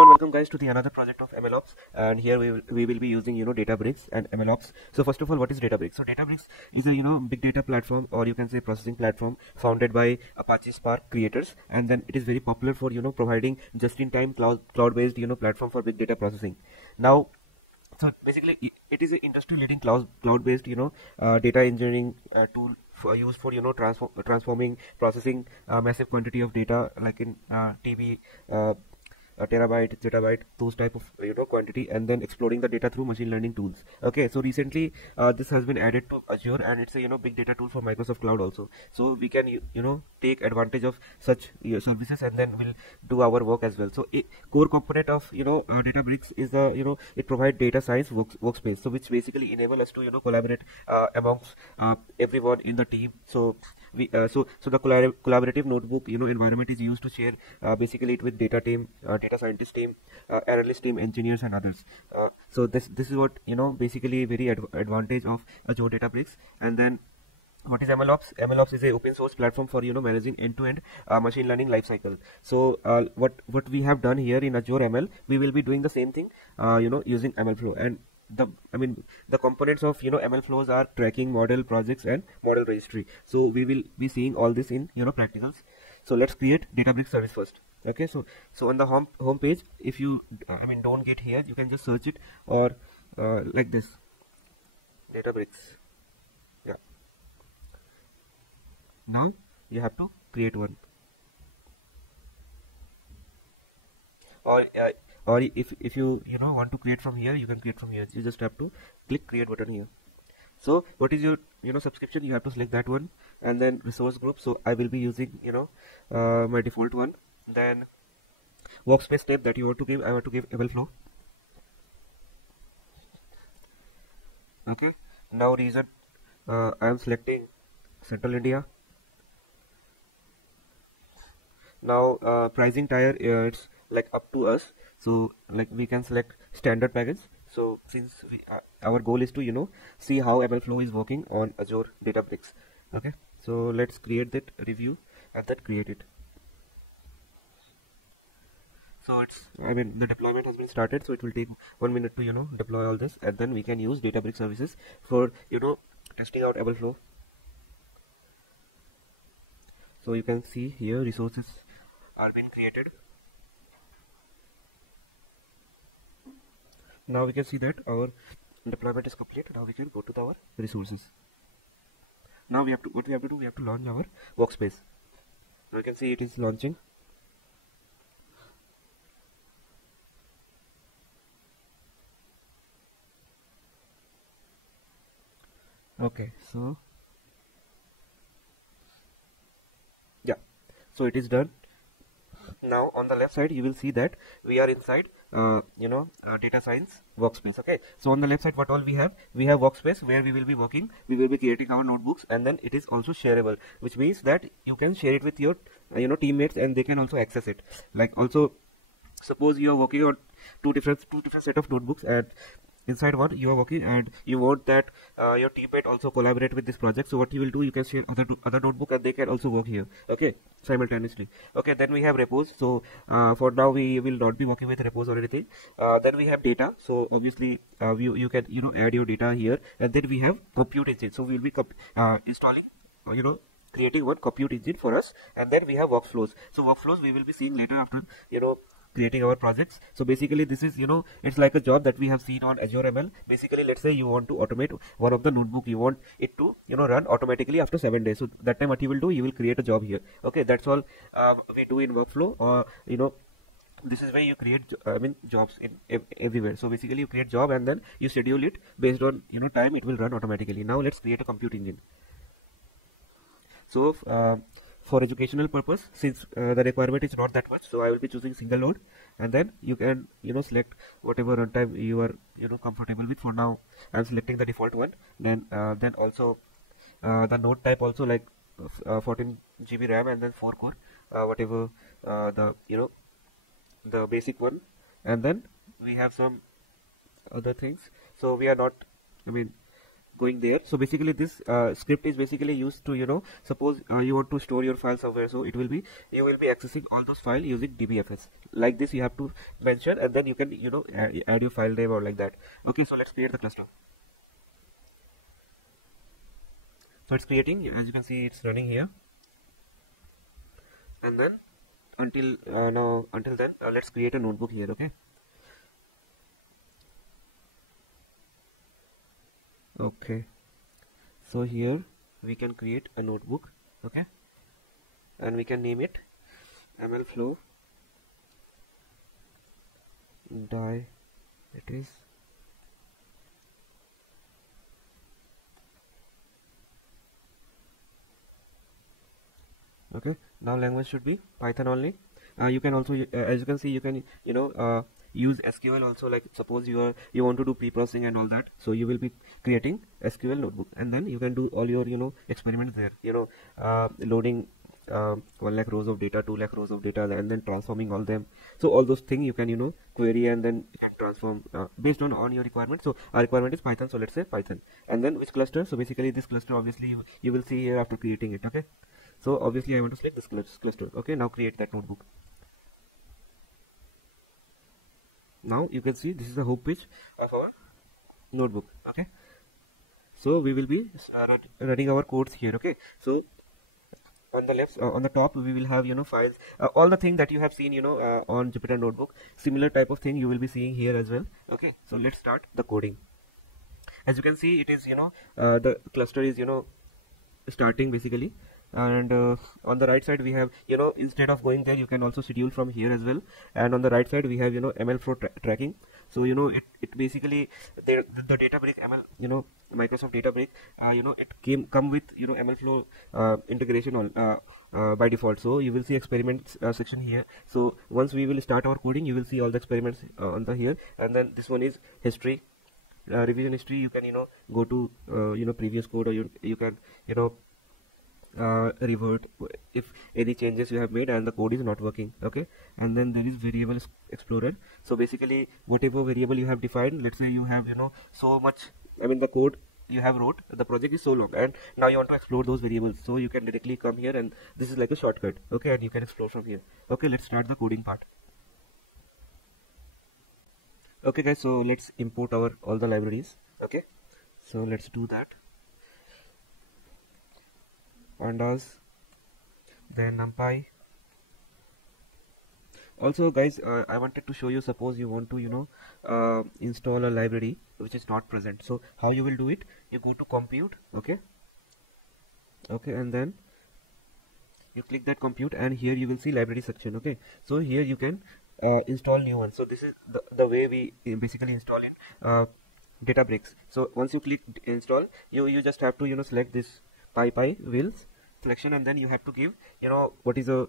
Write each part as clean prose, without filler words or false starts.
Hello and welcome guys to the another project of MLOps, and here we will be using Databricks and MLOps. So first of all, what is Databricks? So Databricks is a big data platform, or you can say processing platform, founded by Apache Spark creators, and then it is very popular for providing just-in-time cloud-based platform for big data processing. Now, so basically it is an industry-leading cloud-based data engineering tool used for transforming, processing massive quantity of data like in TB. Terabyte, zettabyte, those type of quantity, and then exploring the data through machine learning tools. Okay, so recently this has been added to Azure, and it's a big data tool for Microsoft Cloud also. So we can take advantage of such services, and then we'll do our work as well. So a core component of Databricks is the it provides data science workspace, so which basically enable us to collaborate amongst everyone in the team. So we so the collaborative notebook environment is used to share basically it with data team, data scientist team, analyst team, engineers, and others. So this is what basically very advantage of Azure Databricks. And then what is MLOps? MLOps is a open source platform for managing end-to-end machine learning lifecycle. So what we have done here in Azure ML, we will be doing the same thing using MlfLow. And the components of MlfLows are tracking, model, projects, and model registry. So we will be seeing all this in practicals. So let's create Databricks service first. Okay, so on the home page, if you don't get here, you can just search it, or like this, Databricks. Yeah, now you have to create one, or if you want to create from here, you can create from here. You just have to click create button here. So what is your subscription? You have to select that one, and then resource group. So I will be using my default one. Then workspace tab that you want to give, I want to give MlfLow. Okay, now region, I am selecting Central India. Now pricing tier, it's like up to us. So like we can select standard package. So since our goal is to see how MlfLow is working on Azure Databricks. Okay, so let's create that review and then create it. So it's the deployment has been started, so it will take 1 minute to deploy all this, and then we can use Databricks services for testing out MlfLow. So you can see here resources are being created. Now we can see that our deployment is complete. Now we can go to our resources. Now we have to launch our workspace. Now you can see it is launching. Okay, so yeah, so it is done. Now on the left side you will see that we are inside data science workspace. Okay, so on the left side what all we have workspace where we will be working, we will be creating our notebooks, and then it is also shareable, which means that you can share it with your teammates, and they can also access it. Like also, suppose you are working on two different set of notebooks, and inside one you are working, and you want that your teammate also collaborate with this project. So what you will do, you can share other notebook, and they can also work here, okay, simultaneously. Okay, then we have repos. So for now we will not be working with repos or anything. Then we have data. So obviously you can add your data here, and then we have compute engine. So we will be installing creating one compute engine for us, and then we have workflows. So workflows we will be seeing later after creating our projects. So basically this is it's like a job that we have seen on Azure ML. Basically, let's say you want to automate one of the notebook, you want it to run automatically after 7 days. So that time what you will do, you will create a job here. Okay, that's all we do in workflow. Or this is where you create jobs in everywhere. So basically you create job, and then you schedule it based on time, it will run automatically. Now let's create a compute engine. So for educational purpose, since the requirement is not that much, so I will be choosing single node, and then you can select whatever runtime you are comfortable with. For now I'm selecting the default one. Then also the node type also, like 14 GB RAM, and then 4 core, whatever the basic one. And then we have some other things. So we are not going there. So basically this script is basically used to, you know, suppose you want to store your file somewhere, so it will be, you will be accessing all those files using dbfs. Like this you have to mention, and then you can, you know, add your file name or like that. Okay, so let's create the cluster. So it's creating, as you can see it's running here. And then until then let's create a notebook here. Okay, okay, so here we can create a notebook. Okay, and we can name it MlfLow Diaries. Okay, now language should be Python only. You can also, as you can see, you can, you know, use SQL also. Like suppose you want to do pre-processing and all that, so you will be creating SQL notebook, and then you can do all your, you know, experiments there. You know, loading 1 lakh rows of data, 2 lakh rows of data, and then transforming all them. So all those things you can, you know, query and then transform based on your requirement. So our requirement is Python, so let's say Python. And then which cluster? So basically this cluster, obviously you will see here after creating it. Okay, so obviously I want to select this cluster. Okay, now create that notebook. Now you can see this is the home page of our notebook. Okay, so we will be running our codes here. Okay, so on the left, on the top, we will have, you know, files, all the thing that you have seen, you know, on Jupyter Notebook. Similar type of thing you will be seeing here as well. Okay, so let's start the coding. As you can see, it is, you know, the cluster is, you know, starting basically. And on the right side we have, you know, instead of going there, you can also schedule from here as well. And on the right side we have, you know, MLflow tracking. So you know, it basically the Databricks ML, you know, Microsoft Databricks, you know, it come with, you know, MLflow integration on by default. So you will see experiments section here. So once we will start our coding, you will see all the experiments on the here. And then this one is history, revision history. You can, you know, go to you know, previous code, or you can, you know, revert if any changes you have made and the code is not working. Okay, and then there is variable explorer. So basically whatever variable you have defined, let's say you have, you know, so much, I mean the code you have wrote, the project is so long, and now you want to explore those variables, so you can directly come here, and this is like a shortcut. Okay, and you can explore from here. Okay, let's start the coding part. Okay guys, so let's import our all the libraries. Okay, so let's do that. Pandas, then NumPy. Also guys, I wanted to show you, suppose you want to, you know, install a library which is not present. So how you will do it? You go to compute. Okay, and then you click that compute, and here you will see library section. Okay, so here you can install new one. So this is the way we basically install in Databricks. So once you click install, you just have to, you know, select this wheels selection, and then you have to give, you know, what is a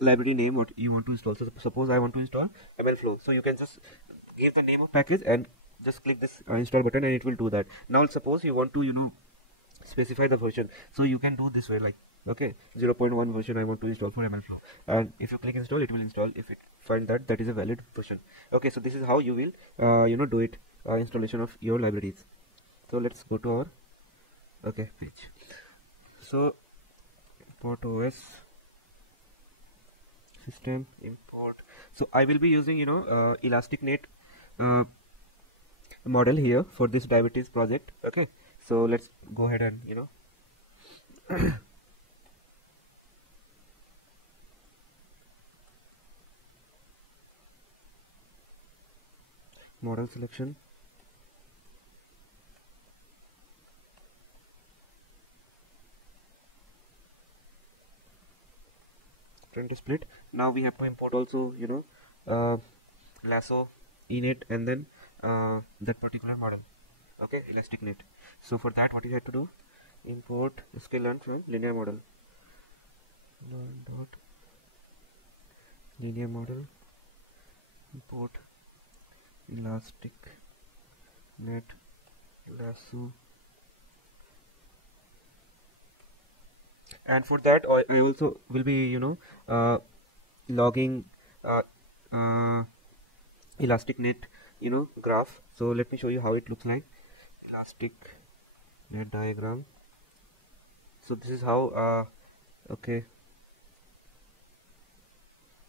library name what you want to install. So suppose I want to install MlfLow, so you can just give the name of package and just click this install button, and it will do that. Now suppose you want to, you know, specify the version, so you can do this way, like, okay, 0.1 version I want to install for MlfLow, and if you click install, it will install if it find that is a valid version. Okay, so this is how you will you know, do it, installation of your libraries. So let's go to our page. So import OS system import. So I will be using, you know, Elasticnet model here for this diabetes project. Okay, so let's go ahead and, you know, model selection, print split. Now we have to import also, you know, lasso, init, and then that particular model. Okay, Elasticnet. So for that, what you have to do? Import sklearn from linear model. Dot linear model. Import Elasticnet lasso. And for that, I also will be, you know, logging Elasticnet, you know, graph. So let me show you how it looks like. Elasticnet net diagram. So this is how okay,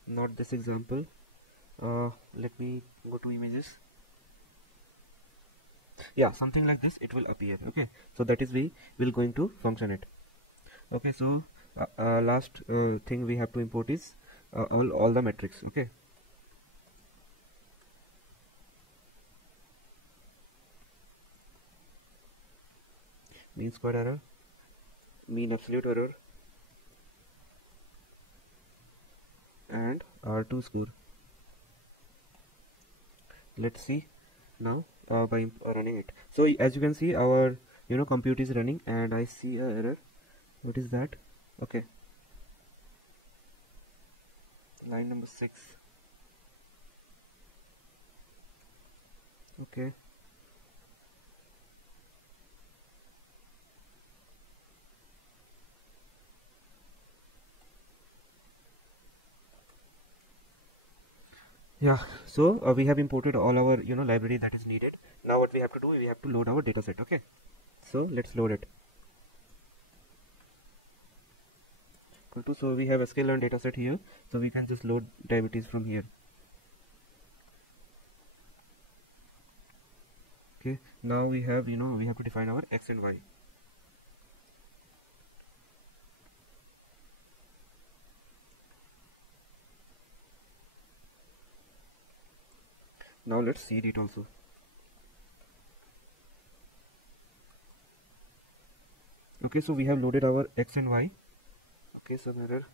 not this example. Let me go to images. Yeah, something like this it will appear. Okay, so that is we will going to function it. Okay, so last thing we have to import is all the metrics. Okay, mean square error, mean absolute error, and R2 score. Let's see now by running it. So as you can see, our compute is running, and I see a error. What is that? Okay, line number 6. Okay, yeah, so we have imported all our library that is needed. Now what we have to do, we have to load our data set. Okay, so let's load it. So we have a scale and data set here, so we can just load diabetes from here. Okay, now we have we have to define our x and y. Now let's seed it also. Okay, so we have loaded our x and y. Okay, some error.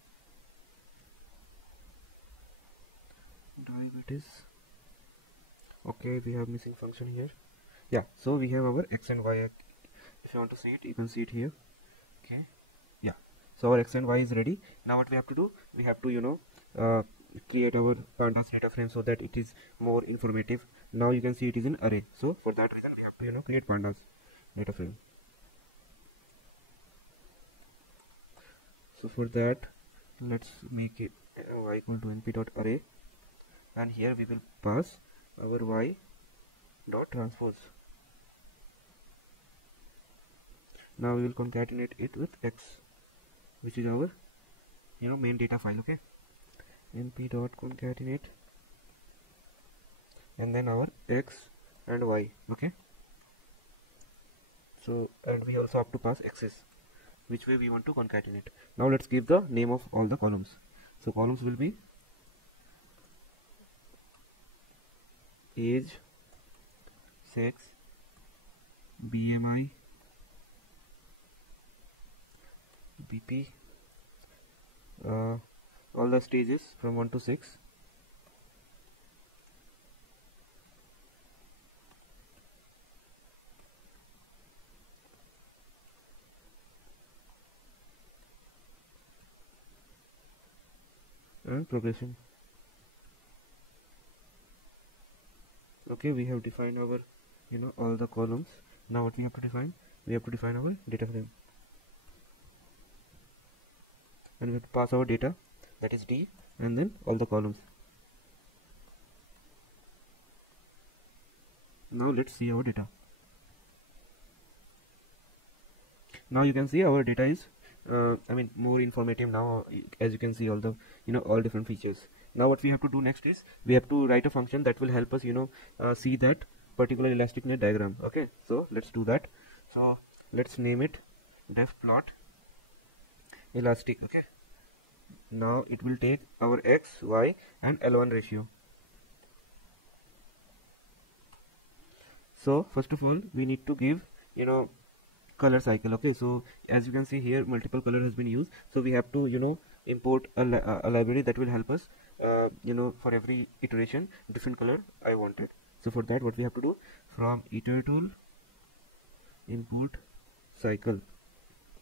Diabetes. Okay, we have missing function here. Yeah, so we have our x and y. If you want to see it, you can see it here. Okay, yeah, so our x and y is ready. Now what we have to do, we have to create our pandas data frame so that it is more informative. Now you can see it is in array, so for that reason we have to create pandas data frame. So for that, let's make it y equal to np.array, and here we will pass our y dot transpose. Now we will concatenate it with x, which is our main data file. Okay, np dot concatenate, and then our x and y. Okay, so and we also have to pass x's, which way we want to concatenate. Now let's give the name of all the columns. So columns will be age, sex, BMI, BP, all the stages from 1 to 6. And progression. Okay, we have defined our all the columns. Now what we have to define, we have to define our data frame, and we have to pass our data, that is D, and then all the columns. Now let's see our data. Now you can see our data is more informative now, as you can see all the all different features. Now what we have to do next is we have to write a function that will help us see that particular elastic net diagram. Okay, so let's do that. So let's name it def plot elastic. Okay, now it will take our x, y, and L1 ratio. So first of all we need to give color cycle. Okay, so as you can see here, multiple color has been used, so we have to import a library that will help us for every iteration different color I wanted. So for that what we have to do, from iter tool import cycle.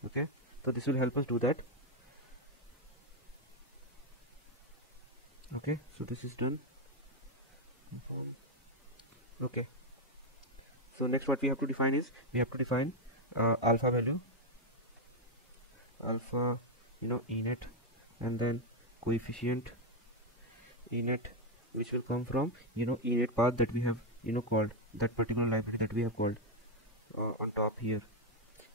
Okay, so this will help us do that. Okay, so this is done. Okay, so next what we have to define is we have to define alpha value, alpha enet, and then coefficient enet, which will come from enet path that we have called, that particular library that we have called on top here.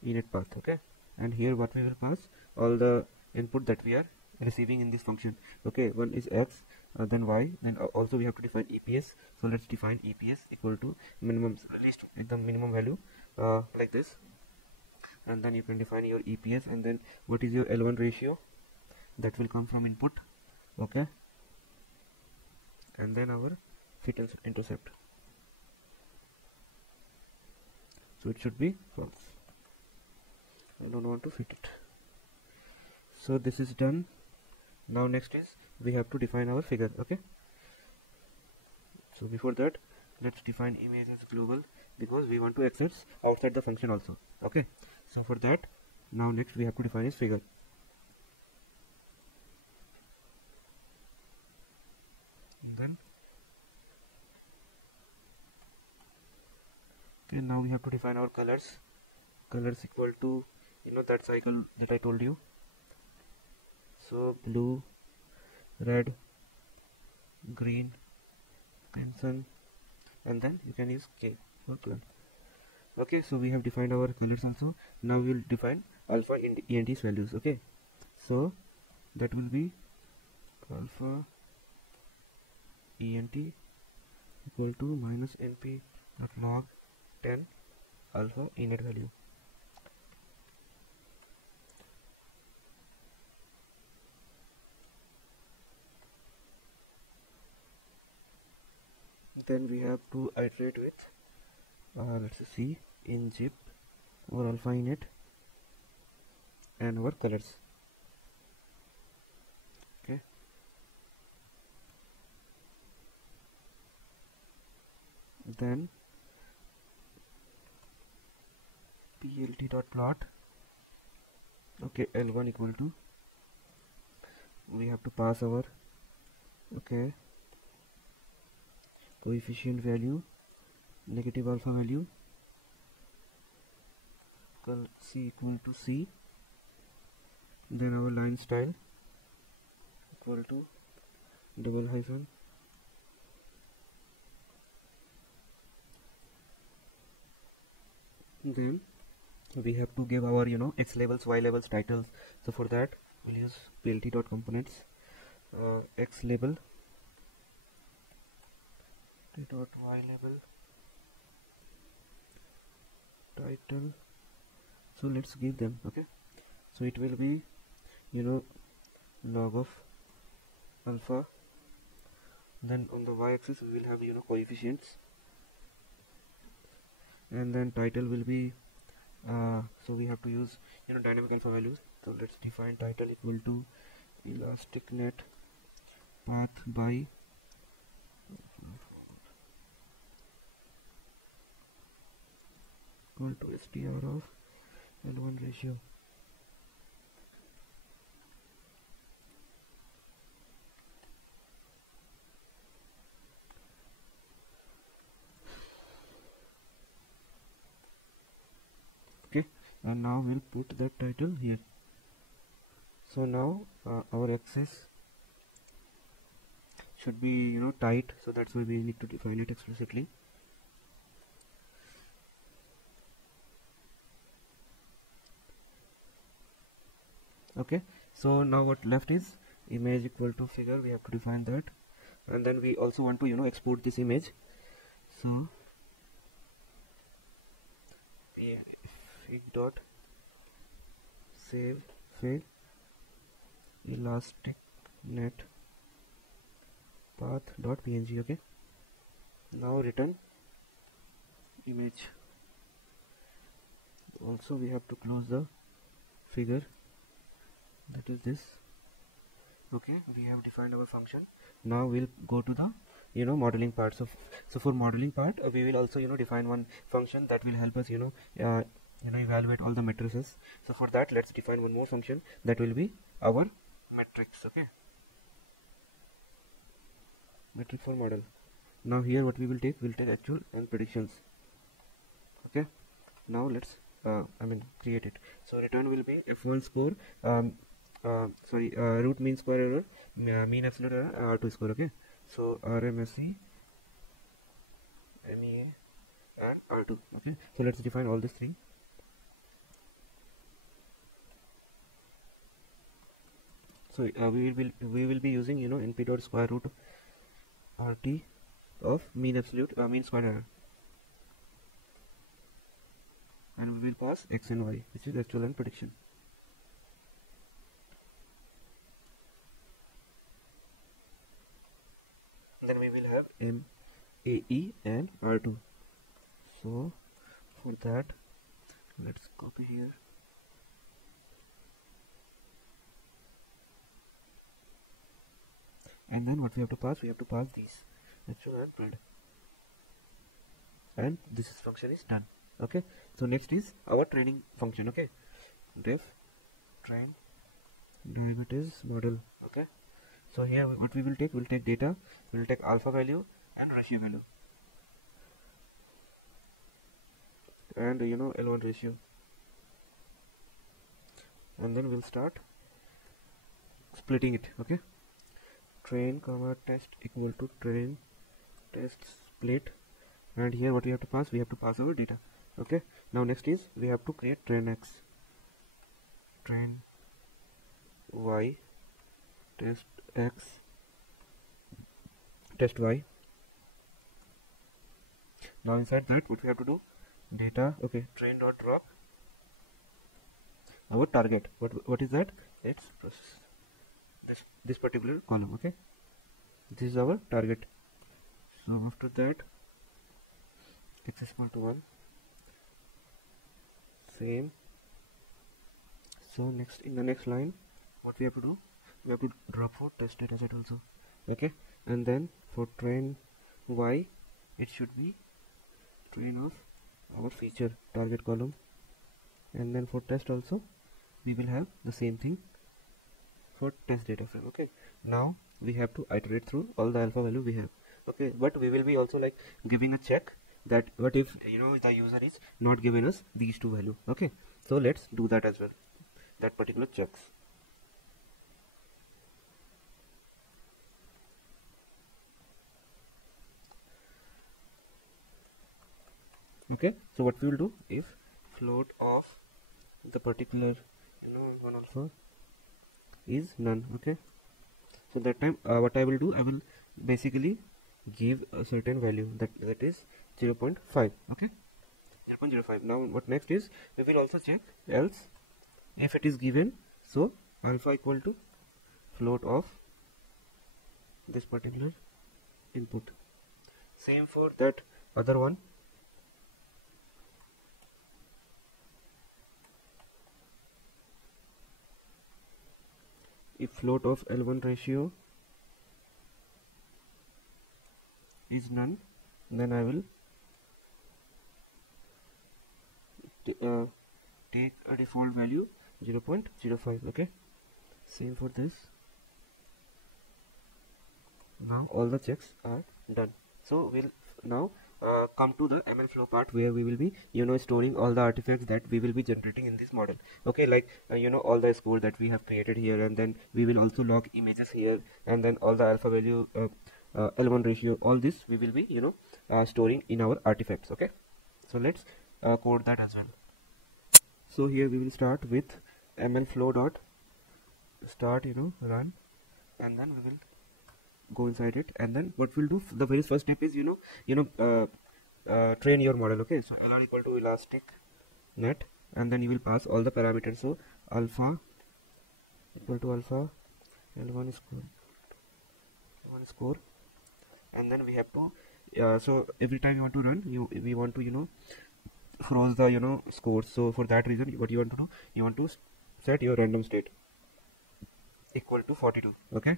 init path. Okay, and here what we will pass, all the input that we are receiving in this function. Okay, one is x, then y, then also we have to define EPS. So let's define EPS equal to minimum, least with the minimum value, like this, and then you can define your EPS, and then what is your L1 ratio, that will come from input. Okay, and then our fit intercept, so it should be false. I don't want to fit it. So this is done. Now next is we have to define our figure. Okay, so before that, let's define image as global, because we want to access outside the function also. Okay, so for that, now next we have to define is figure. And then okay, now we have to define our colors. Colors equal to, that cycle that I told you. So blue, red, green, crimson, and then you can use K for color. Okay, so we have defined our colors also. Now we will define alpha ENT's values. Okay, so that will be alpha ENT equal to minus np dot log 10 alpha init value. Then we have to iterate with let's see, in zip or alpha init and our colors. Okay, then plt dot plot. Okay, L1 equal to, we have to pass our coefficient value, negative alpha value, C equal to C, then our line style equal to double hyphen, then we have to give our X labels, Y labels, titles. So for that we'll use plt dot components, X label dot Y label, title. So let's give them. Okay, so it will be log of alpha, then on the y-axis we will have coefficients, and then title will be so we have to use dynamic alpha values. So let's define title equal to elastic net path by equal to str of L1 ratio. Okay, and now we'll put that title here. So now our access should be tight, so that's why we need to define it explicitly. Okay, so now what left is image equal to figure. We have to define that, and then we also want to export this image. So fig dot save fig elastic net path dot png. Okay, now return image. Also we have to close the figure, that is this. Okay, we have defined our function. Now we'll go to the modeling part. So for modeling part we will also define one function that will help us evaluate all the matrices. So for that, let's define one more function that will be our matrix. Okay, metric for model. Now here what we will take, we'll take actual and predictions. Okay, now let's create it. So return will be f1 score, root mean square error, mean absolute error, R2 score. Okay, so RMSE, MEA and R2. Okay, so let's define all these three. So we will be using np dot square root rt of mean absolute mean square error, and we will pass x and y, which is actual and prediction. Then we will have MAE and R2. So for that, let's copy here. And then what we have to pass? We have to pass these actual and pred. And this function is done. Okay. So next is our training function. Okay. Def train diabetes model. Okay. So here what we will take? We'll take data. We'll take alpha value and ratio value, and L1 ratio, and then we'll start splitting it. Okay. Train comma test equal to train test split, and here what we have to pass? We have to pass our data. Okay. Now next is we have to create train x, train y, test x, test y. Now inside that what we have to do? Data. Okay. Train dot drop our target. What is that? It's process this particular column. Okay. This is our target. So after that, x is equal to 1. Same. So next, in the next line, what we have to do? We have to drop for test data set also. Okay. And then for train y, it should be train of our feature target column. And then for test also, we will have the same thing for test data frame. Okay. Now we have to iterate through all the alpha value we have. Okay. But we will be also like giving a check that what if the user is not giving us these two value. Okay. So let's do that as well, that particular checks. Okay. So what we will do, if float of the particular one alpha is none. Okay. So that time what I will do, I will basically give a certain value that is 0.5. Okay. 0.05. Now what next is, we will also check else if it is given. So alpha equal to float of this particular input. Same for that other one. If float of L1 ratio is none, then I will take a default value 0.05. Okay. Same for this. Now all the checks are done. So we'll now come to the MLflow part, where we will be storing all the artifacts that we will be generating in this model. Okay, like all the score that we have created here, and then we will also log images here, and then all the alpha value, L1 ratio, all this we will be storing in our artifacts. Okay. So let's code that as well. So here we will start with MLflow dot start run, and then we will go inside it, and then what we'll do, the very first step is train your model. Okay. So LR equal to elastic net, and then you will pass all the parameters. So alpha equal to alpha, L1 score, and then we have to so every time you want to run, we want to froze the scores. So for that reason, what you want to do, you want to set your random state equal to 42. Okay.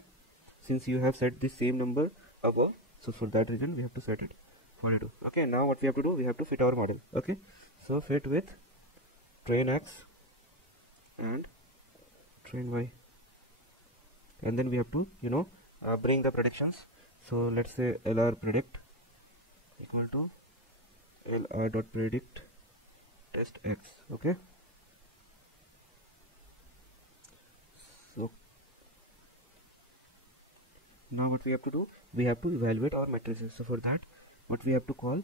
Since you have set the same number above, so for that reason we have to set it 42. Okay. Now what we have to do, we have to fit our model. Okay. So fit with train x and train y, and then we have to bring the predictions. So let's say LR predict equal to LR dot predict test x. Okay. So now what we have to do, we have to evaluate our matrices. So for that, what we have to call,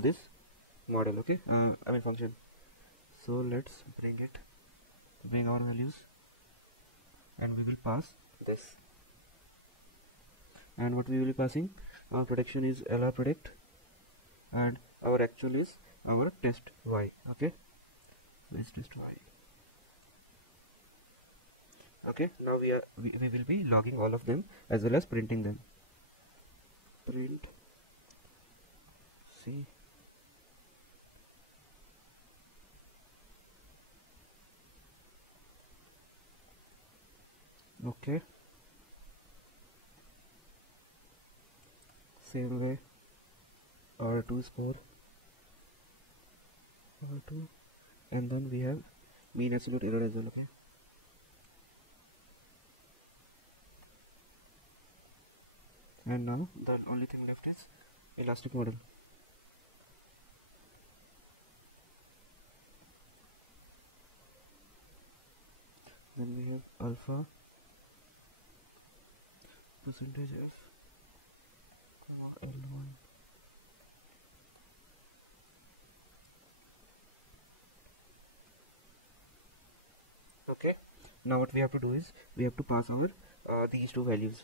this model. Okay. Function. So let's bring our values. and we will pass this. And what we will be passing, our prediction is LR predict, and our actual is our test y. Okay, let's test y. Okay, now we will be logging all of them as well as printing them. Print C. Okay, same way R2 score R2, and then we have mean absolute error as well. Okay, and now the only thing left is elastic model. Then we have alpha percentage F L1. Okay, now what we have to do is we have to pass our these two values.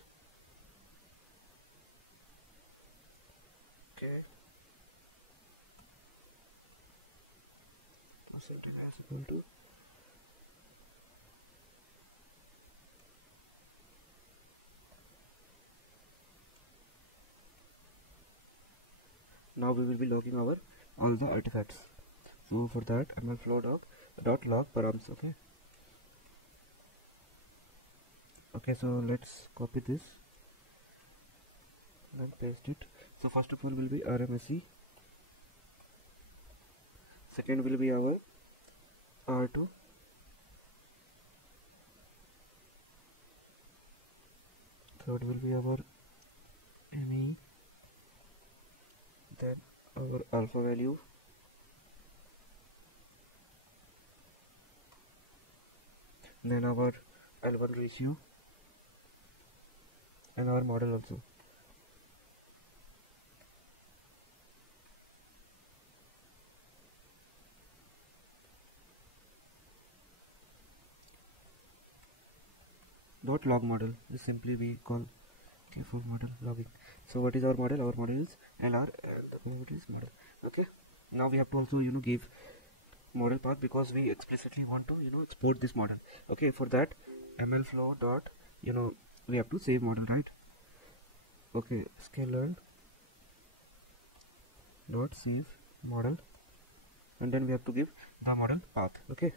Okay, percentage is equal to now we will be logging our all the artifacts. So for that MlfLow dot log params. Okay, so let's copy this and paste it. So first of all will be RMSE, second will be our R2, third will be our ME, then our alpha value, then our L1 ratio, and our model also. Dot log model is simply we call for model logging. So what is our model? Our model is LR and the code is model. Okay, now we have to also give model path because we explicitly want to export this model. Okay, for that MlfLow dot we have to save model, right? Okay, scalar dot save model, and then we have to give the model path. Okay,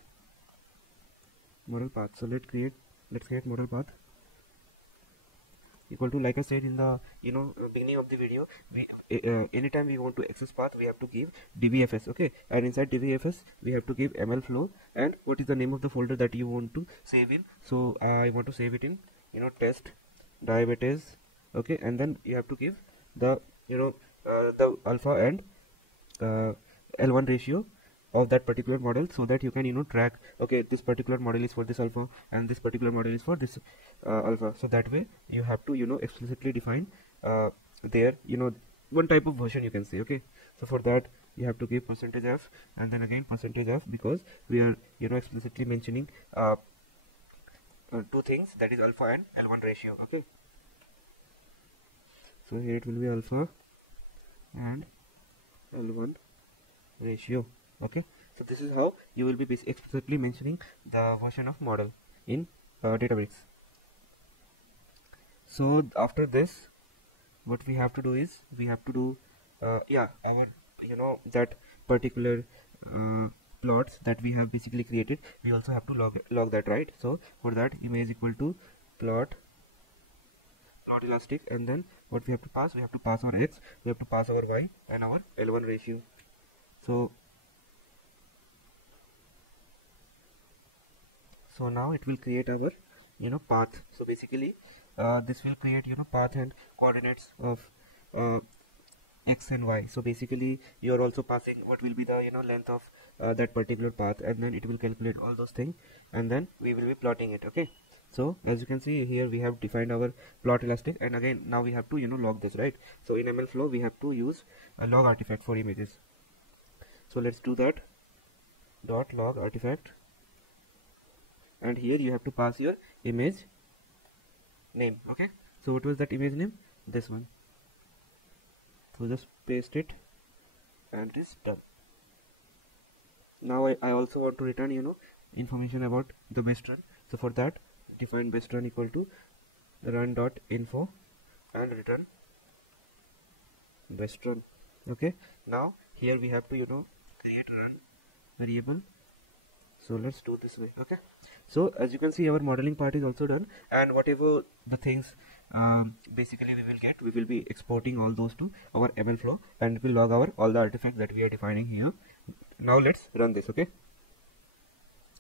model path. So let's create model path equal to, like I said in the beginning of the video, we anytime we want to access path we have to give dbfs. Okay, and inside dbfs we have to give MlfLow and what is the name of the folder that you want to save in. So I want to save it in test diabetes. Okay, and then you have to give the the alpha and L1 ratio of that particular model, so that you can track, okay, this particular model is for this alpha and this particular model is for this alpha. So that way you have to explicitly define their one type of version, you can say. Okay, so for that you have to give percentage F and then again percentage F, because we are explicitly mentioning two things, that is alpha and L1 ratio. Okay, so here it will be alpha and L1 ratio. Okay, so this is how you will be explicitly mentioning the version of model in Databricks. So after this what we have to do is we have to do our that particular plots that we have basically created, we also have to log that, right? So for that image equal to plot elastic, and then what we have to pass our x, we have to pass our y and our L1 ratio. So now it will create our path. So basically this will create path and coordinates of x and y. So basically you are also passing what will be the length of that particular path, and then it will calculate all those things, and then we will be plotting it. Okay, so as you can see here we have defined our plot elastic, and again now we have to log this, right? So in MlfLow we have to use a log artifact for images. So let's do that. Dot log artifact, and here you have to pass your image name. Okay, so what was that image name? This one. So just paste it and it is done. Now I also want to return information about the best run. So for that, define best run equal to run.info and return best run. Okay, now here we have to create run variable. So let's do this way. Okay, so as you can see, our modeling part is also done, and whatever the things basically we will be exporting all those to our MlfLow, and it will log all the artifacts that we are defining here. Now let's run this. Okay,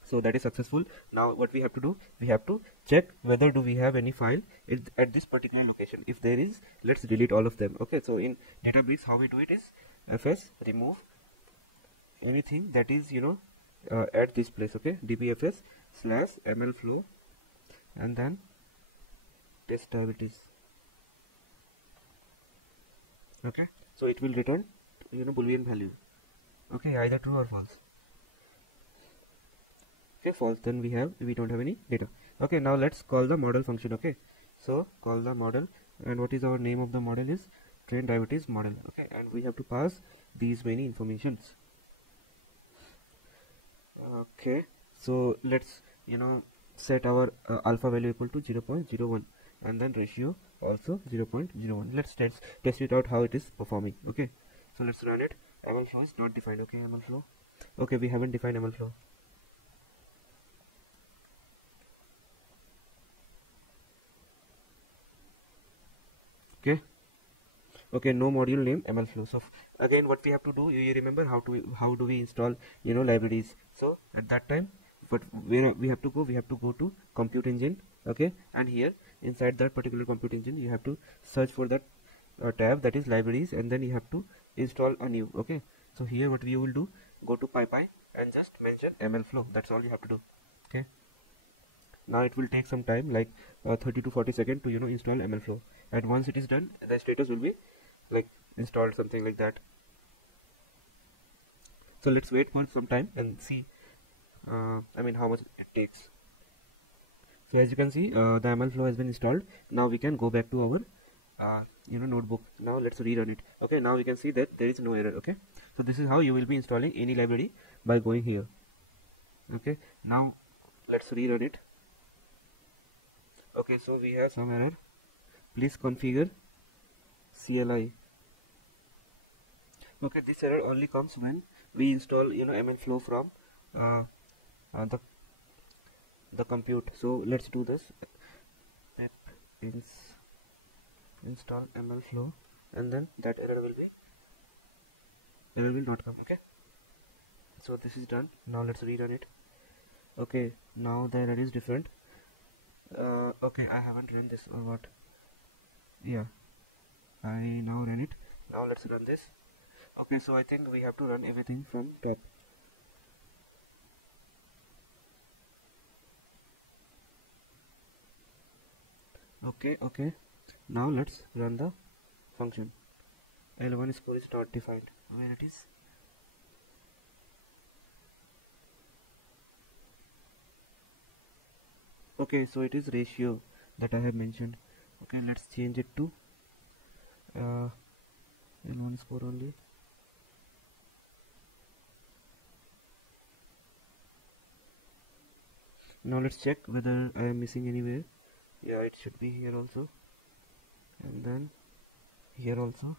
so that is successful. Now what we have to do, we have to check whether do we have any file at this particular location. If there is, let's delete all of them. Okay, so in Databricks, how we do it is fs remove anything that is at this place. Okay, dbfs/mlflow and then test diabetes. Okay, so it will return boolean value. Okay, either true or false. Okay, false, then we don't have any data. Okay, now let's call the model function. Okay, so call the model, and what is our name of the model is train diabetes model. Okay, and we have to pass these many informations. Okay, so let's set our alpha value equal to 0.01 and then ratio also 0.01. Let's test it out how it is performing. Okay, so let's run it. MlfLow is not defined. Okay, MlfLow. Okay, we haven't defined MlfLow. Okay, no module name MlfLow. So again, what we have to do, you remember how do we install libraries. So at that time, but where we have to go to compute engine. Okay, and here inside that particular compute engine, you have to search for that tab that is libraries, and then you have to install a new. Okay, so here what we will do, go to PyPy and just mention MlfLow. That's all you have to do. Okay, now it will take some time, like 30 to 40 seconds to install MlfLow, and once it is done, the status will be like installed, something like that. So let's wait for some time and see how much it takes. So as you can see, the MlfLow has been installed. Now we can go back to our notebook. Now let's rerun it. Okay, now we can see that there is no error. Okay, so this is how you will be installing any library, by going here. Okay, now let's rerun it. Okay, so we have some error. Please configure CLI. Okay, this error only comes when we install MlfLow from the compute. So let's do this. Pip install MlfLow, and then that error will not come. Okay, so this is done. Now let's rerun it. Okay, now the error is different. Okay, I haven't run this, or what? Yeah, I now run it. Now let's run this. Okay, so I think we have to run everything from top. Okay, now let's run the function. L1 score is not defined. Where it is? Okay, so it is ratio that I have mentioned. Okay, let's change it to L1 score only. Now let's check whether I am missing anywhere. Yeah, it should be here also, and then here also,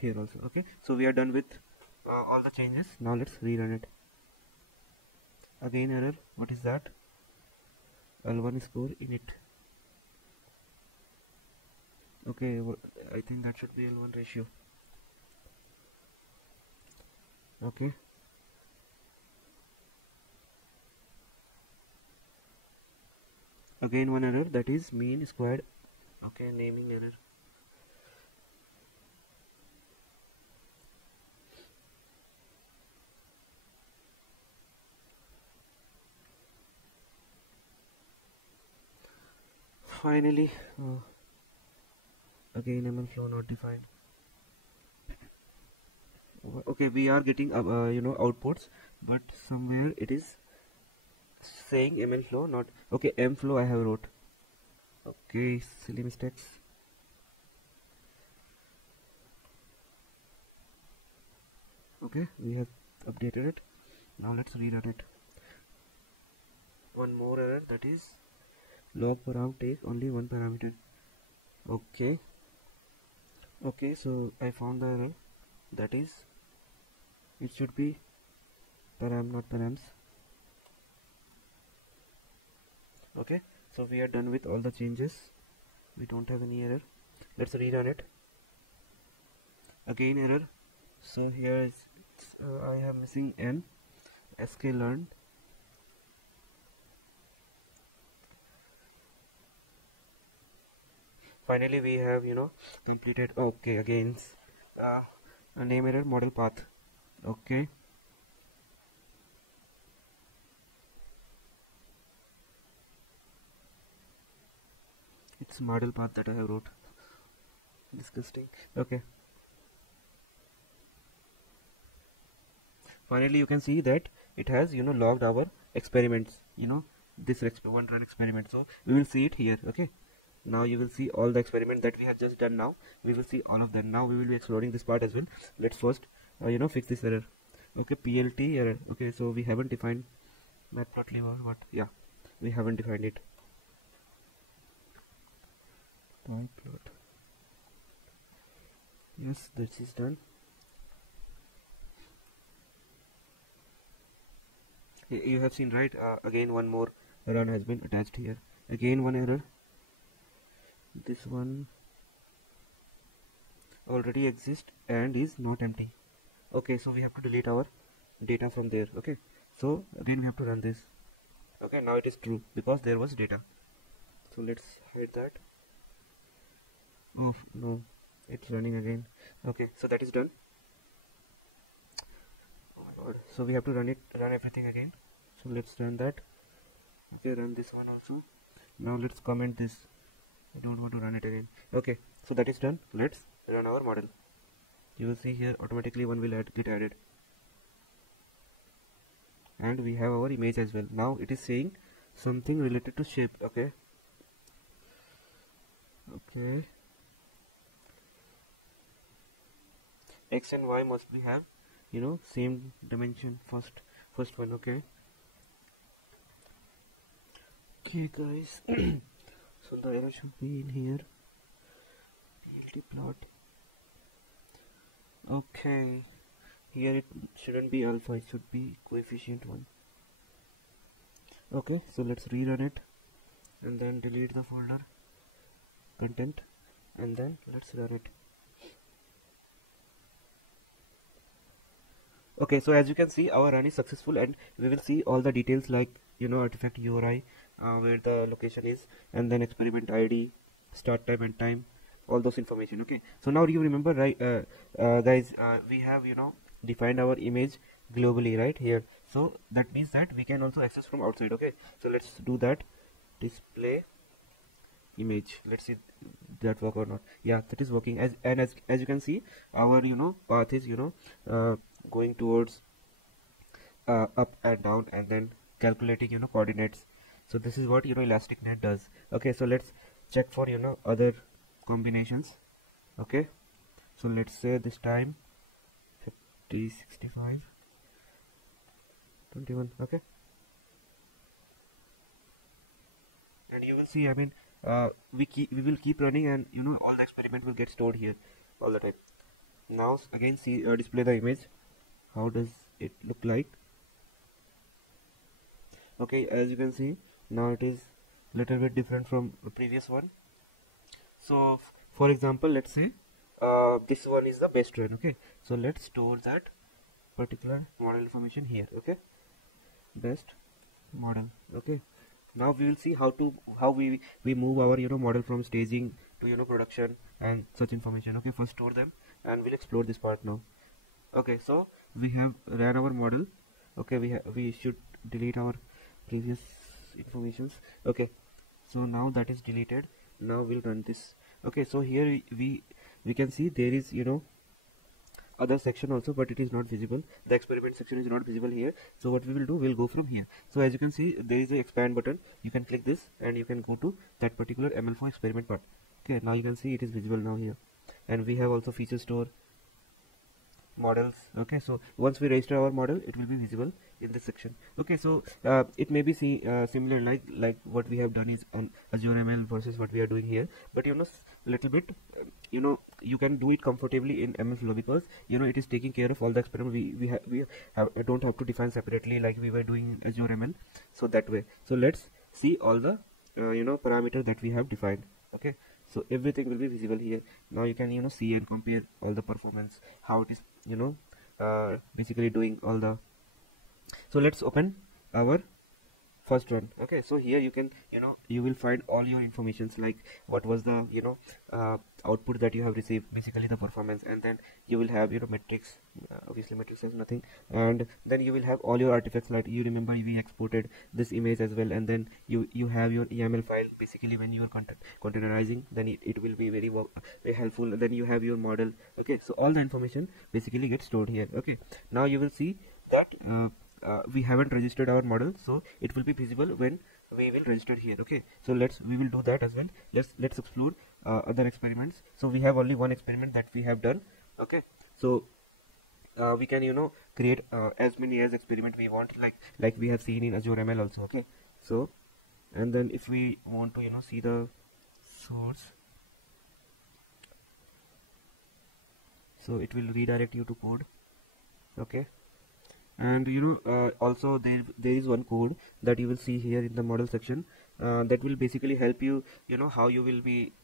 here also. Okay, so we are done with all the changes. Now let's rerun it. Again error. What is that? L1 score init. Okay, I think that should be L1 ratio. Okay, again one error, that is mean squared. Okay, naming error. Finally, again MlfLow not defined. Okay, we are getting outputs, but somewhere it is saying MLflow, not okay. MFlow I have wrote. Okay, silly mistakes. Okay, we have updated it. Now let's rerun it. One more error, that is log param take only one parameter. Okay. Okay, so I found the error. That is, it should be param, not params. Okay, so we are done with all the changes. We don't have any error. Let's rerun it. Again error. So here is I am missing n sklearn. Finally we have completed. Okay, again a name error, model path. Okay, it's model path that I have wrote. Disgusting. Okay, finally you can see that it has logged our experiments, this one run experiment. So we will see it here. Okay, now you will see all the experiment that we have just done. Now we will see all of them. Now we will be exploring this part as well. Let's first fix this error. Okay, PLT error. Okay, so we haven't defined matplotlib or what. Yeah, we haven't defined it. Plot. Yes, this is done. You have seen, right? Again one more run has been attached here. Again one error. This one already exists and is not empty. Okay, so we have to delete our data from there. Okay, so again we have to run this. Okay, now it is true because there was data. So let's hide that. Oh no, it's running again. Okay, so that is done. Oh my god, so we have to run everything again. So let's run that. Okay, run this one also. Now let's comment this. I don't want to run it again. Okay, so that is done. Let's run our model. You will see here automatically one will get added, and we have our image as well. Now it is saying something related to shape. Okay, x and y must be have same dimension. First one. Okay guys. So the error should be in here. PLT plot. Okay, here it shouldn't be alpha, it should be coefficient 1. Okay, so let's rerun it and then delete the folder content and then let's run it. Okay, so as you can see, our run is successful and we will see all the details like artifact URI, where the location is, and then experiment ID, start time, end time, all those information. Okay, so now you remember, right, guys, we have defined our image globally right here, so that means that we can also access from outside. Okay, so let's do that. Display image, let's see that work or not. Yeah, that is working. As you can see, our path is going towards up and down and then calculating coordinates. So this is what ElasticNet does. Okay, so let's check for other combinations. Okay, so let's say this time 50, 65, 21. Okay, and you will see, I mean, we will keep running, and all the experiment will get stored here all the time. Now again see, display the image. How does it look like? Okay, as you can see, now it is little bit different from the previous one. So for example, let's say this one is the best one. Okay, so let's store that particular model information here. Okay, best model. Okay, now we will see how we move our model from staging to production and such information. Okay, first store them and we'll explore this part now. Okay, so we have ran our model. Okay, we should delete our previous informations. Okay, so now that is deleted. Now we'll run this. Okay, so here we can see there is other section also, but it is not visible. The experiment section is not visible here. So what we will do, we'll go from here. So as you can see, there is a expand button. You can click this and you can go to that particular MlfLow experiment part. Okay, now you can see it is visible now here, and we have also feature store, models. Okay, so once we register our model, it will be visible in this section. Okay, so it may be similar like what we have done is on Azure ML versus what we are doing here, but little bit you can do it comfortably in MlfLow, because it is taking care of all the experiment. We don't have to define separately like we were doing in Azure ML. So that way, so let's see all the parameter that we have defined. Okay, so everything will be visible here. Now you can see and compare all the performance, how it is basically doing all the. So let's open our first one. Okay, so here you can you will find all your informations, like what was the output that you have received, basically the performance, and then you will have metrics. Obviously metrics has nothing, and then you will have all your artifacts, like you remember we exported this image as well, and then you have your YAML file. Basically when you are containerizing, then it will be very helpful. Then you have your model. Okay, so all the information basically gets stored here. Okay, now you will see that we haven't registered our model, so it will be visible when we will register here. Okay, so we will do that as well. Let's explore other experiments. So we have only one experiment that we have done. Okay, so we can create as many as experiment we want, like we have seen in Azure ML also. Okay, so and then if we want to see the source, so it will redirect you to code. Okay, and also there is one code that you will see here in the model section that will basically help you how you will be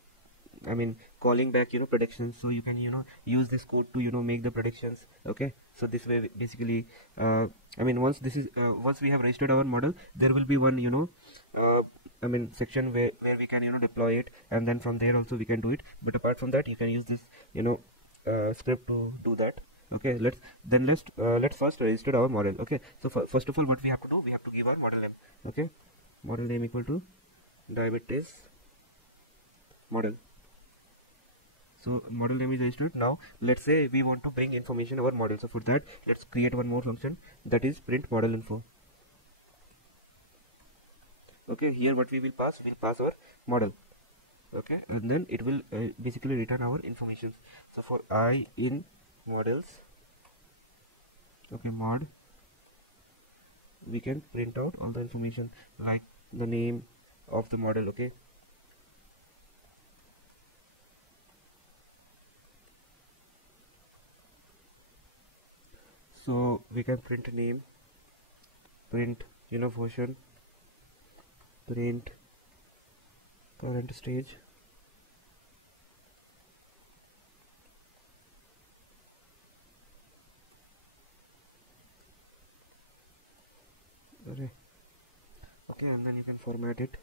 calling back predictions. So you can use this code to make the predictions. Okay, so this way basically once we have registered our model, there will be one section where we can deploy it, and then from there also we can do it. But apart from that, you can use this script to do that. Okay, let's first register our model. Okay, so first of all, what we have to do, we have to give our model name. Okay, model name equal to diabetes model. So model name is registered. Now let's say we want to bring information our model. So for that, let's create one more function, that is print model info. Okay, here what we will pass, we'll pass our model. Okay, and then it will basically return our information. So for I in models, okay, mod, we can print out all the information like the name of the model. Okay, so we can print name, print version, print current stage, okay, and then you can format it.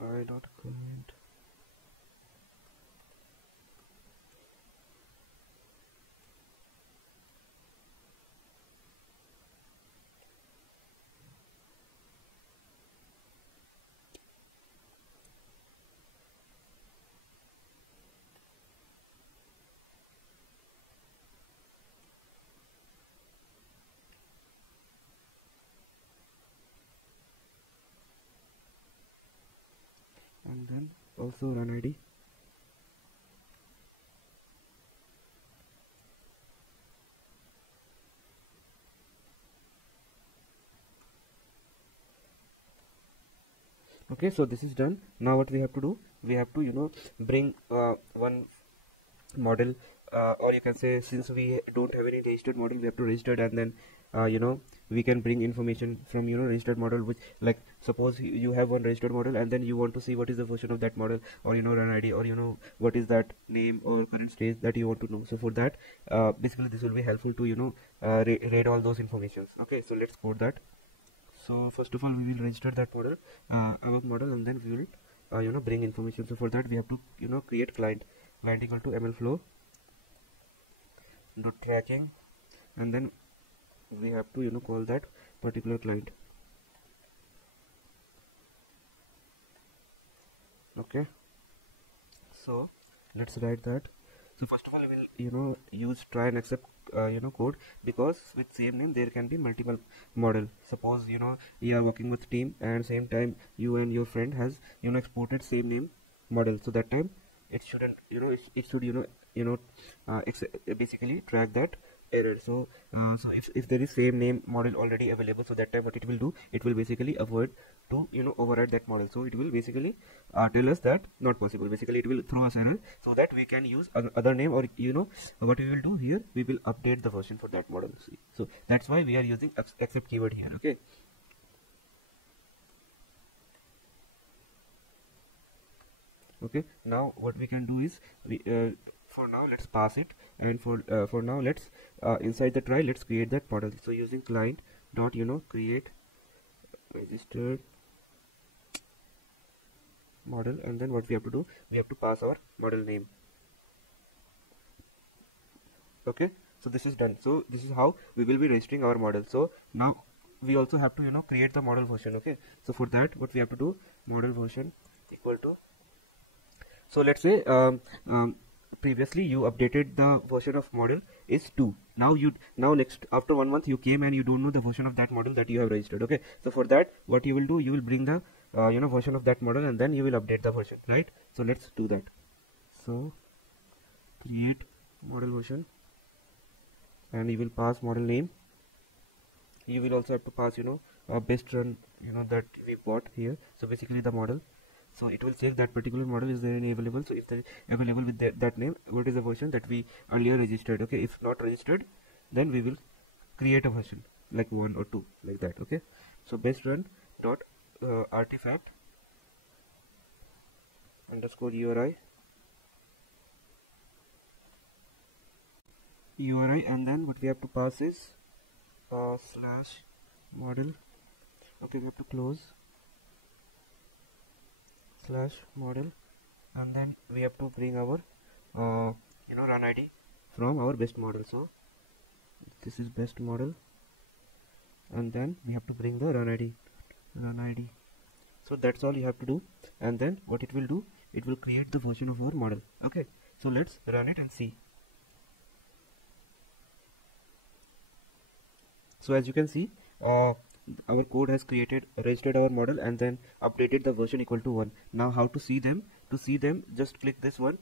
I.current. And then also run ID. Okay, so this is done. Now what we have to do, we have to bring one model, or you can say, since we don't have any registered model, we have to register, and then we can bring information from registered model, which, like, suppose you have one registered model and then you want to see what is the version of that model, or run ID, or what is that name or current stage that you want to know. So for that, basically this will be helpful to read all those informations. Okay, so let's code that. So first of all, we will register that model, our model, and then we will bring information. So for that, we have to create client equal to MlfLow dot tracking, and then we have to call that particular client. Okay, so let's write that. So first of all, we will use try and accept code, because with same name there can be multiple model. Suppose you are working with team and same time you and your friend has exported same name model, so that time it shouldn't it should basically track that error. So if there is same name model already available, so that time what it will do, it will basically avoid to override that model. So it will basically tell us that not possible. Basically it will throw us error, so that we can use other name, or what we will do here, we will update the version for that model. See, so that's why we are using accept keyword here. Okay, okay, now what we can do is for now let's pass it, and for now let's inside the try let's create that model. So using client dot create registered model, and then what we have to do, we have to pass our model name. Okay, so this is done. So this is how we will be registering our model. So now we also have to create the model version. Okay, so for that what we have to do, model version equal to, so let's say previously you updated the version of model is 2. Now next after 1 month you came and you don't know the version of that model that you have registered. Okay, so for that what you will do, you will bring the version of that model, and then you will update the version, right? So let's do that. So create model version, and you will pass model name. You will also have to pass best run that we bought here. So basically the model, so it will check that particular model is there any available. So if there is available with that name, what is the version that we earlier registered. Okay, if not registered, then we will create a version like 1 or 2 like that. Okay, so best run dot artifact underscore URI, and then what we have to pass is slash model. Okay, we have to close slash model, and then we have to bring our run ID from our best model. So this is best model, and then we have to bring the run ID. So that's all you have to do, and then what it will do, it will create the version of our model. Okay, so let's run it and see. So as you can see, our code has registered our model, and then updated the version equal to 1. Now how to see them? To see them, just click this one.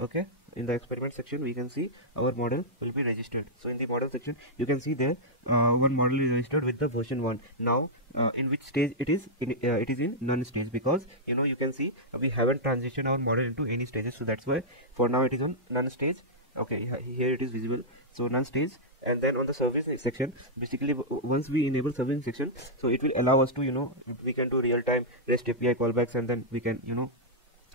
Okay, in the experiment section we can see our model will be registered. So in the model section you can see there one model is registered with the version 1. Now in which stage it is in? It is in none stage, because you can see we haven't transitioned our model into any stages. So that's why for now it is on none stage. Okay, here it is visible, so none stage. And then on the service section, basically once we enable service section, so it will allow us to we can do real-time REST API callbacks, and then we can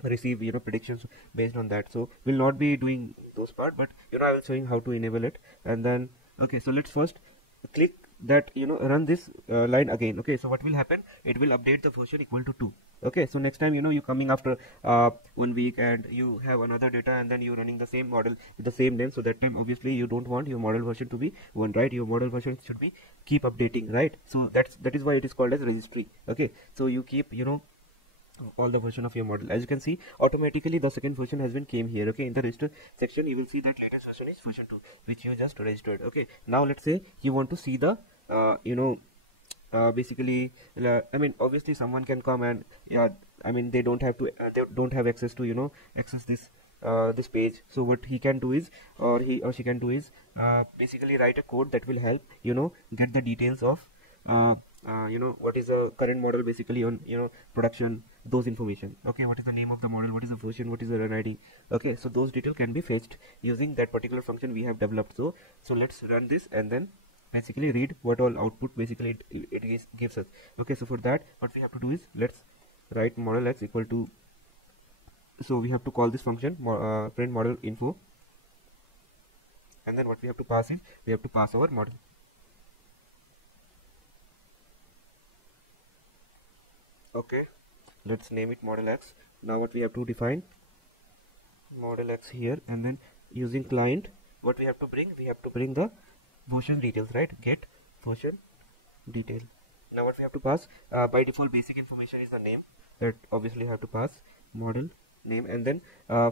receive predictions based on that. So we'll not be doing those part, but I will showing how to enable it. And then okay, so let's first click that run this line again. Okay, so what will happen, it will update the version equal to 2. Okay, so next time you coming after 1 week and you have another data, and then you running the same model with the same name. So that time obviously you don't want your model version to be 1, right? Your model version should be keep updating, right? So that is why it is called as registry. Okay, so you keep all the version of your model. As you can see, automatically the second version has been came here. Okay, in the register section you will see that latest version is version 2, which you just registered. Okay, now let's say you want to see the basically I mean obviously someone can come and I mean they don't have to they don't have access to access this this page. So what he can do is, or he or she can do is basically write a code that will help get the details of what is the current model basically on production, those information. Okay, what is the name of the model, what is the version, what is the run ID. Okay, so those details can be fetched using that particular function we have developed. So let's run this and then basically read what all output basically it gives us. Okay, so for that what we have to do is, let's write model x equal to, so we have to call this function print model info, and then what we have to pass is, we have to pass our model. Okay, let's name it model x. Now what we have to define model x here, and then using client what we have to bring, we have to bring the version details, right? Get version detail. Now what we have to pass, by default basic information is the name, that obviously have to pass, model name, and then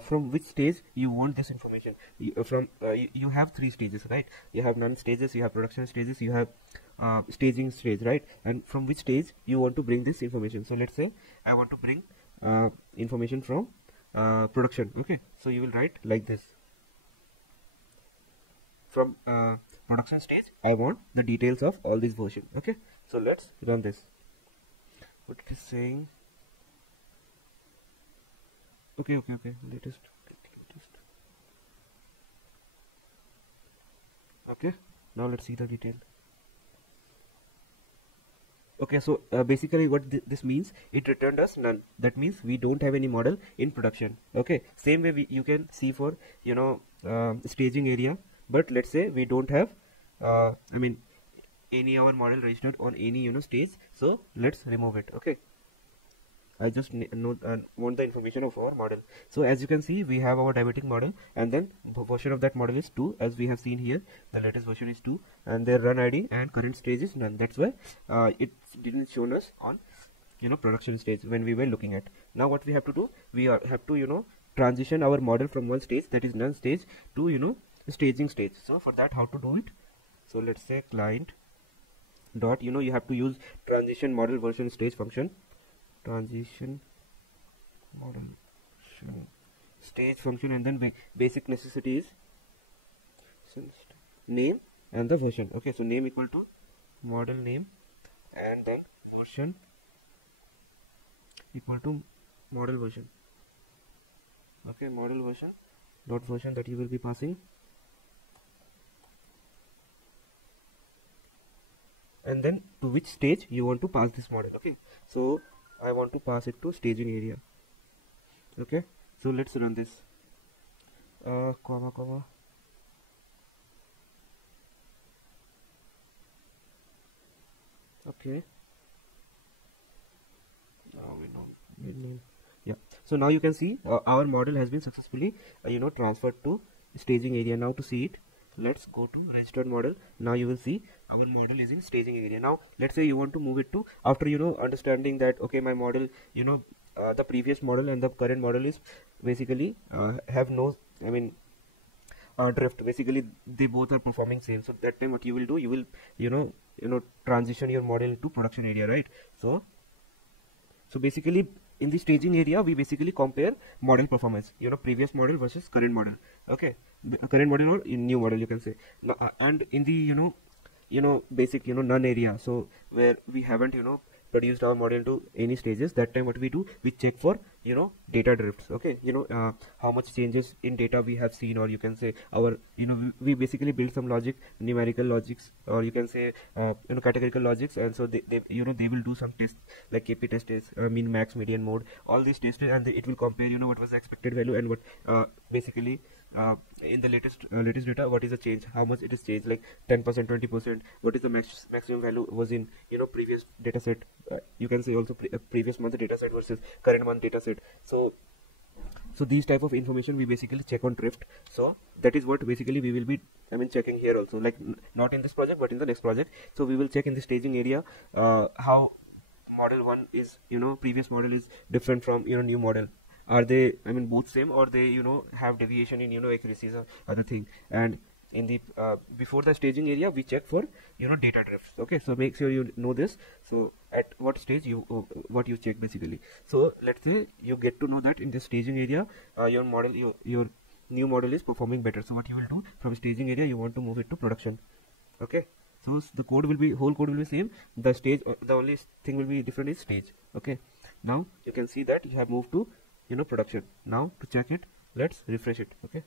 from which stage you want this information. You have 3 stages, right? You have none stages, you have production stages, you have staging stage, right? And from which stage you want to bring this information. So let's say I want to bring information from production. Okay, so you will write like this: from production stage I want the details of all these version. Okay, so let's run this. What it is saying? Okay, latest. Okay, now let's see the detail. Okay, so basically what this means, it returned us none. That means we don't have any model in production. Okay, same way you can see for staging area, but let's say we don't have any our model registered on any stage, so let's remove it. Okay, I just want the information of our model. So as you can see, we have our diabetic model, and then the version of that model is 2, as we have seen here. The latest version is 2, and their run ID and current stage is none. That's why it didn't show us on production stage when we were looking at. Now what we have to do, we have to transition our model from one stage, that is none stage, to staging stage. So for that, how to do it? So let's say client dot you have to use transition model version stage function. Transition model stage function, and then basic necessity is name and the version. Okay, so name equal to model name, and then version equal to model version. Okay, model version dot version that you will be passing, and then to which stage you want to pass this model. Okay, so I want to pass it to staging area. Okay, so let's run this. Comma. Okay. Now we know name. Yeah. So now you can see our model has been successfully transferred to staging area. Now to see it, let's go to registered model. Now you will see our model is in staging area. Now let's say you want to move it to, after understanding that okay, my model the previous model and the current model is basically have no drift. Basically they both are performing same. So that time what you will do, you will transition your model into production area, right? So basically in the staging area we basically compare model performance, previous model versus current model. Okay, current model or new model you can say. And in the basic none area, so where we haven't produced our model to any stages, that time what we do, we check for data drifts. Okay, how much changes in data we have seen, or you can say our we basically build some logic, numerical logics, or you can say categorical logics, and so they they will do some tests like KP test is mean, max, median, mode, all these tests, and it will compare what was the expected value and what basically in the latest data what is the change, how much it is changed, like 10%, 20%, what is the maximum value was in previous data set, you can say also previous month data set versus current month data set. So these type of information we basically check on drift. So that is what basically we will be checking here also, like not in this project but in the next project. So we will check in the staging area how model 1 is previous model is different from new model. Are they both same, or they have deviation in accuracies or other thing. And in the before the staging area we check for data drifts. Okay, so make sure you know this. So at what stage you what you check basically. So let's say you get to know that in the staging area your model your new model is performing better. So what you will do, from staging area you want to move it to production. Okay, so the code will be, whole code will be same, the stage the only thing will be different is stage. Okay, now you can see that you have moved to production. Now to check it, let's refresh it. Okay,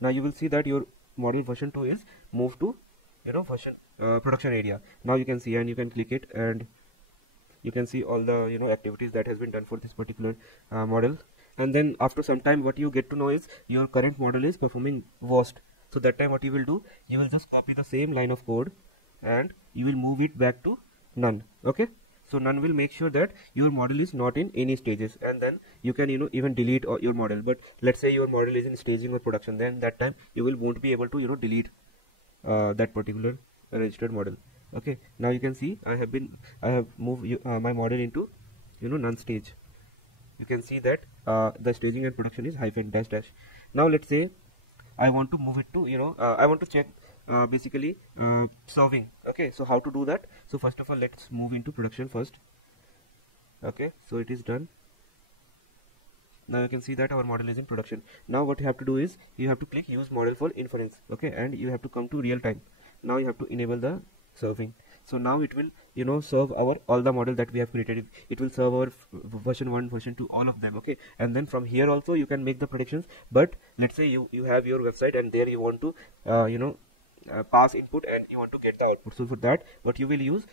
now you will see that your model version 2 is moved to version production area. Now you can see, and you can click it, and you can see all the activities that has been done for this particular model. And then after some time what you get to know is your current model is performing worst. So that time what you will do, you will just copy the same line of code and you will move it back to none. Okay, so none will make sure that your model is not in any stages, and then you can even delete your model. But let's say your model is in staging or production, then that time you won't be able to delete that particular registered model. Okay, now you can see I have moved my model into none stage. you can see that the staging and production is hyphen dash dash. Now let's say I want to move it to, I want to check basically serving. Okay, so how to do that? So first of all, let's move into production first. Okay, so it is done. Now you can see that our model is in production. Now what you have to do is you have to click use model for inference. Okay, and you have to come to real time. Now you have to enable the serving. So now it will serve our all the model that we have created. It will serve our version 1, version 2, all of them. Okay, and then from here also you can make the predictions. But let's say you have your website and there you want to pass input and you want to get the output. So for that, what you will use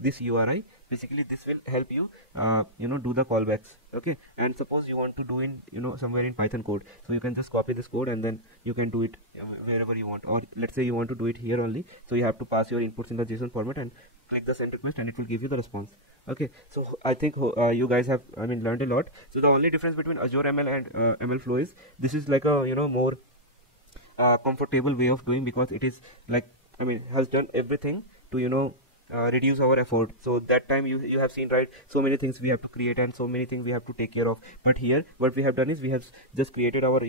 this URI. Basically this will help you do the callbacks. Okay, and suppose you want to do in somewhere in Python code, so you can just copy this code and then you can do it wherever you want. Or let's say you want to do it here only, so you have to pass your inputs in the JSON format and click the send request and it will give you the response. Okay, so I think you guys have learned a lot. So the only difference between Azure ML and MlfLow is this is like a more comfortable way of doing, because it is like has done everything to reduce our effort. So that time you have seen, right, so many things we have to create and so many things we have to take care of. But here what we have done is we have just created our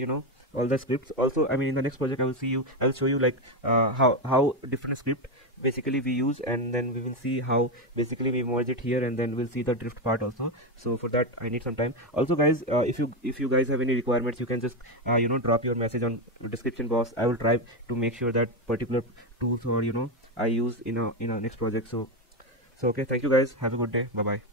all the scripts. Also in the next project I will show you like how different script basically we use, and then we will see how basically we merge it here, and then we'll see the drift part also. So for that I need some time. Also guys, if you guys have any requirements, you can just drop your message on description box. I will try to make sure that particular tools or I use in a next project. So okay, thank you guys, have a good day, bye bye.